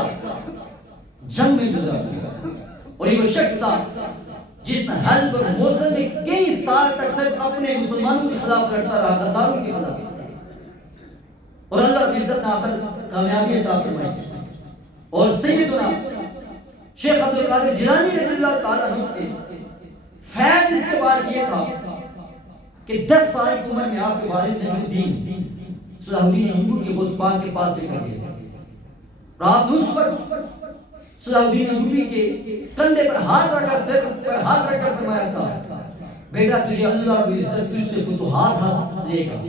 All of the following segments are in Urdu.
عرصہ جنگ میں گزرا اور یہ وہ شخص تھا جس نے حلب اور موصل میں کئی سال تک صرف اپنے مسلمانوں کے خلاف لڑتا رہا، غداروں کے خلاف، اور اللہ رب العزت نے آخر کامیابی عطا فرمائی. اور سیدنا شیخ عبد القادر جیلانی رضی اللہ تعالیٰ عنہ سے فیض اس کے پاس یہ تھا کہ 10 سال کی عمر میں آپ کے والد نجمالدین صلاح الدین ایوبی کے غوث پاک کے پاس لے کر گئے. اور آپ نے اس وقت صلاح الدین ایوبی کے کندھے پر ہاتھ رکھا، سر پر ہاتھ رکھ کر فرمایا تھا، بیٹا تجھے اللہ رب العزت تجھ سے فتوحات حاصل دے گا،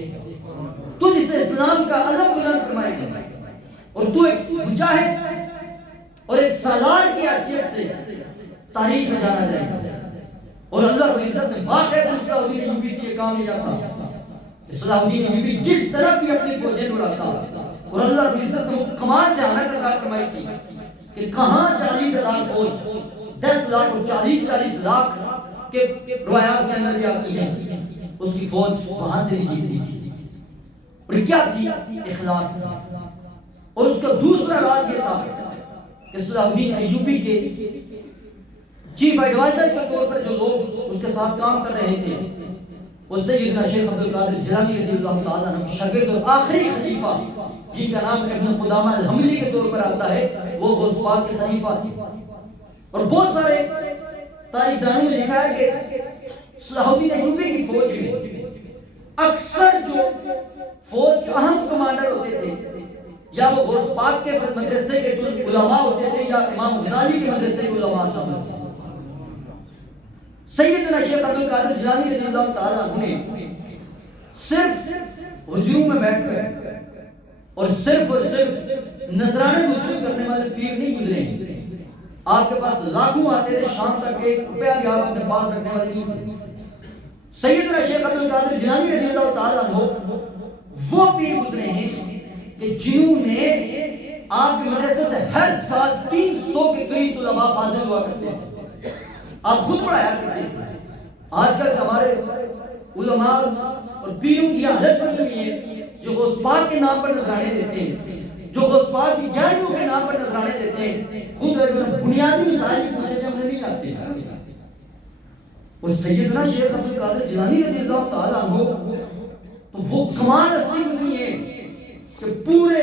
تجھ سے اسلام کا علم بلند فرمائے گا، اور تو ایک مجاہد اور ایک سالار کی حیثیت سے تاریخ میں جانا جائے گا. اور اللہ رب العزت نے واقعہ صلاح الدین ایوبی سے یہ کام لیا تھا کہ صلاح الدین ایوبی جس طرح بھی اپنی فوجیں دوڑاتا، اور اللہ رب العزت نے وہ کمال سے حالت عطا فرمائی تھی کہ کہاں 40,000 فوج 10 لاکھ اور 40 لاکھ کے روایات کے اندر بھی آتی ہیں، اس کی فوج وہاں سے بھی جیتی تھی. اور کیا تھی؟ اخلاص تھا. اور اس کا دوسرا راز یہ تھا کہ صلاح الدین ایوبی کے چیف ایڈوائزر کے طور پر جو لوگ اس کے ساتھ کام کر رہے تھے وہ سیدنا شیخ عبد القادر جیلانی رضی اللہ تعالیٰ عنہ کے شاگرد اور آخری خلیفہ جن کا نام ابن قدامہ الحملی کے طور پر آتا ہے، وہ غوث پاک کے خلیفہ تھے. اور بہت سارے تاریخ دانوں نے لکھا ہے کہ صلاح الدین ایوبی کی فوج میں اکثر جو فوج کے اہم کمانڈر ہوتے تھے یا وہ غوث پاک کے مدرسے کے علماء ہوتے تھے یا امام غزالی کے مدرسے کے علماء شامل تھے. سیدنا شیخ عبد القادر جیلانی رضی اللہ تعالیٰ عنہ نے صرف حجروں میں بیٹھ کر اور صرف نذرانے وصول کرنے والے پیر نہیں گزرے. آپ کے پاس لاکھوں آتے تھے، شام تک 1 روپیہ بھی آپ اپنے پاس رکھنے والے نہیں تھے. سیدنا شیخ عبد القادر جیلانی رضی اللہ تعالیٰ عنہ وہ پیر گزرے ہیں کہ جنہوں نے آپ کے مدرسے سے ہر سال 300 کے قریب طلباء فاضل ہوا کرتے تھے. آپ خود پڑھایا کرتے تھے. آج کل ہمارے علماء اور پیروں کی حالت بن گئی ہے جو غوث پاک کے نام پر نذرانے دیتے ہیں، جو غوث پاک کی گیارہویں کے نام پر نذرانے دیتے ہیں، خود اگر بنیادی مسائل پوچھے جو ہمیں نہیں آتے. اور سیدنا شیخ عبد القادر جیلانی رضی اللہ تعالیٰ عنہ تو وہ کمال ہستی گزری ہے کہ پورے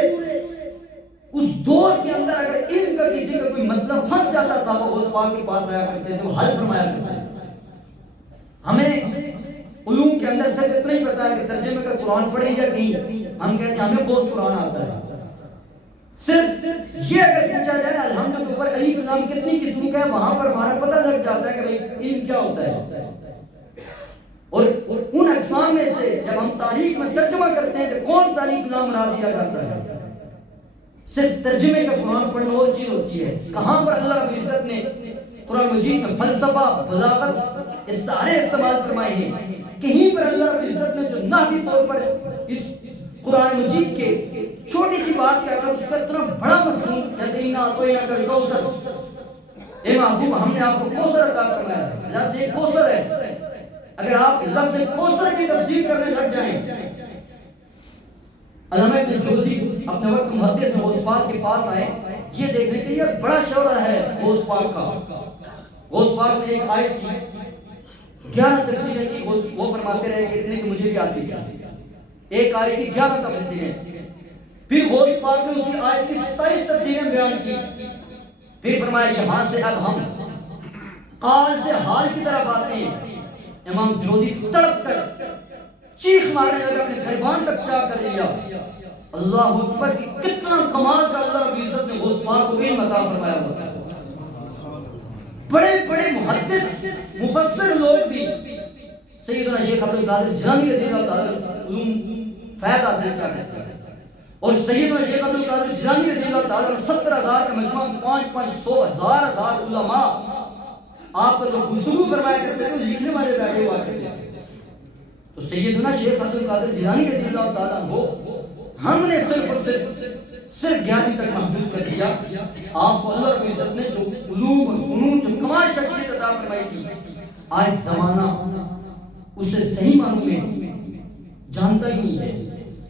اس دور کے اندر اگر علم کا کسی کا کوئی مسئلہ پھنس جاتا تھا وہ غوث پاک کے پاس آیا کرتے تھے، وہ حل فرمایا کرتے تھے. ہمیں علوم کے اندر صرف اتنا ہی پتا ہے کہ ترجمے کا قرآن پڑھے یا کہیں ہم کہتے ہیں ہمیں بہت قرآن آتا ہے. صرف یہ اگر پوچھا جائے نا الحمد کے اوپر الف لام کتنی قسموں کا ہے، وہاں پر ہمارا پتہ لگ جاتا ہے کہ بھئی علم کیا ہوتا ہے. اور ان اقسام میں سے جب ہم تاریخ میں ترجمہ کرتے ہیں تو کون سا الف لام مراد دیا جاتا ہے؟ صرف ترجمے کا قرآن پڑھنا اور چیز ہوتی ہے. کہاں پر اللہ رب العزت نے قرآن مجید میں فلسفہ، بلاغت، استعارے استعمال فرمائے ہیں. کہیں پر اللہ رب العزت نے جو نحوی طور پر اس قرآن مجید کے چھوٹی سی بات کہہ کر اس کا اتنا بڑا مفہوم جیسے اِنَّا أَعْطَيْنَاكَ الْكَوْثَرَ، اے محبوب ہم نے آپ کو کوثر عطا فرمایا ہے. لفظ ایک کوثر ہے. اگر آپ لفظ کوثر کی تفسیر کرنے لگ جائیں، علامہ ابن جوزی اپنے وقت محدث غوث پاک کے پاس آئے یہ دیکھنے کے لیے بڑا شعرہ ہے غوث پاک کا. غوث پاک نے ایک آیت کی 11 تفسیریں کی. وہ فرماتے رہے کہ اتنے کہ مجھے بھی آتی تھی. ایک آیت کی 11 تفسیریں. پھر غوث پاک نے اسی آیت کی 27 تفسیریں بیان کی. پھر فرمایا یہاں سے اب ہم قال سے حال کی طرف آتے ہیں. امام جوزی تڑپ کر چیخ مارنے لگا، اپنے گریبان تک چاہ کر لیا. اللہ اکبر کی کتنا کمال کا اللہ رب العزت نے غوث پاک کو علم عطا فرمایا ہوا ہے. بڑے بڑے محدث مفسر لوگ بھی سیدنا شیخ عبد القادر جیلانی رضی اللہ تعالیٰ علوم فیض حاصل کیا کرتے ہیں. اور سیدنا شیخ عبد القادر جیلانی رضی اللہ تعالیٰ 70,000 کا مجموعہ 500 ہزار علماء آپ کو جو گفتگو فرمایا کرتے تھے لکھنے والے بیٹھے ہوا کرتے تھے. تو سیدنا شیخ عبد القادر جیلانی رضی اللہ تعالیٰ عنہ ہم نے صرف اور صرف 11ویں تک محدود کر دیا. آپ کو اللہ رب العزت نے جو علوم اور فنون جو کمال شخصیت عطا فرمائی تھی، آج زمانہ اسے صحیح معنوں میں جانتا ہی نہیں ہے.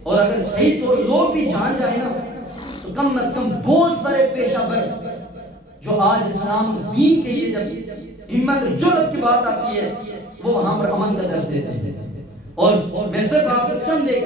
اور اگر صحیح طور لوگ بھی جان جائیں نا تو کم از کم بہت سارے پیشہ جو آج اسلام دین کے لیے جب ہمت اور جرأت کی بات آتی ہے وہ وہاں پر امن کا درس دیتے ہیں. اور میں صرف آپ کو چند ایک